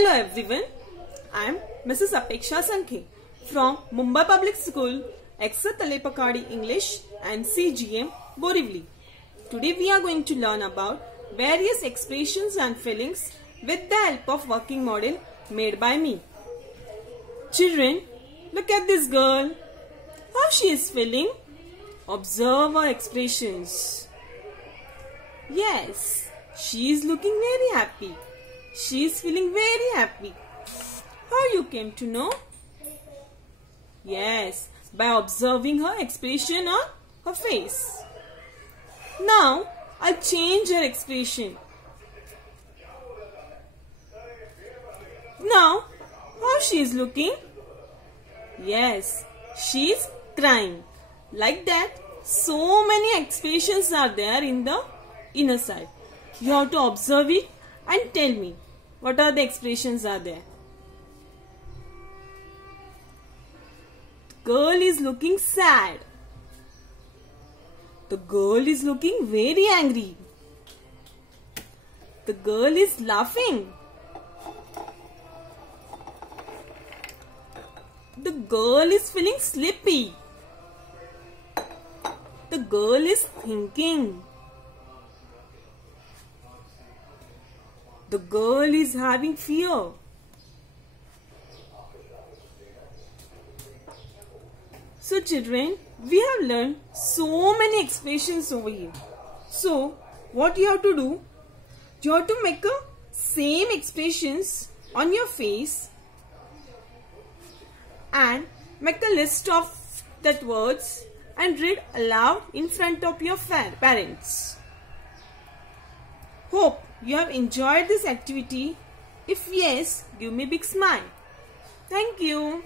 Hello everyone, I am Mrs. Apeksha Sankhe from Mumbai Public School, Extra Talepakadi English and CGM Borivali. Today we are going to learn about various expressions and feelings with the help of working model made by me. Children, look at this girl. How she is feeling? Observe her expressions. Yes, she is looking very happy. She is feeling very happy. How you came to know? Yes, by observing her expression on her face. Now, I'll change her expression. Now, how she is looking? Yes, she is crying. Like that, so many expressions are there in the inner side. You have to observe it and tell me what are the expressions are there. The girl is looking sad. The girl is looking very angry. The girl is laughing. The girl is feeling sleepy. The girl is thinking. The girl is having fear. So children, we have learned so many expressions over here. So what you have to do? You have to make a same expressions on your face and make a list of that words and read aloud in front of your parents. Hope you have enjoyed this activity. If yes, give me a big smile. Thank you.